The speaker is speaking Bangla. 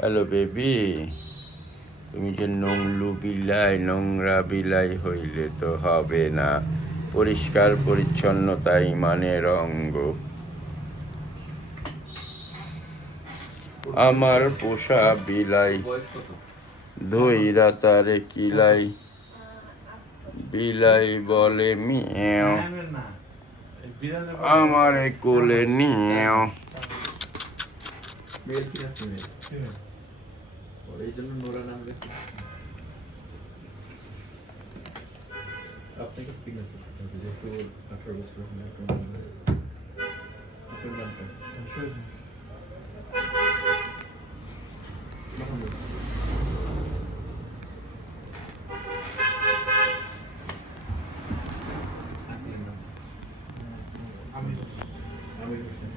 হ্যালো বেবি তুমি যে নোংলু বিলাই নোংরা বিলাই হইলে তো হবে না। পরিষ্কার পরিচ্ছন্নতাই মানের অঙ্গ। আমার পোষা বিলাই ধইরা তারে কিলাই। বিলাই বলে মিয়াও। আমারে কোলে নিয়েও। মেয়ের কি আছে মেয়ের ওর এই জন্য নোরা নাম রেখে আপনাকে সিগনেচার করতে হবে যেহেতু ওর আঠারো বছর হলে আপনার নাম আপনার নামটা মোহাম্মদ আপনার নাম আমি আমির হোসেন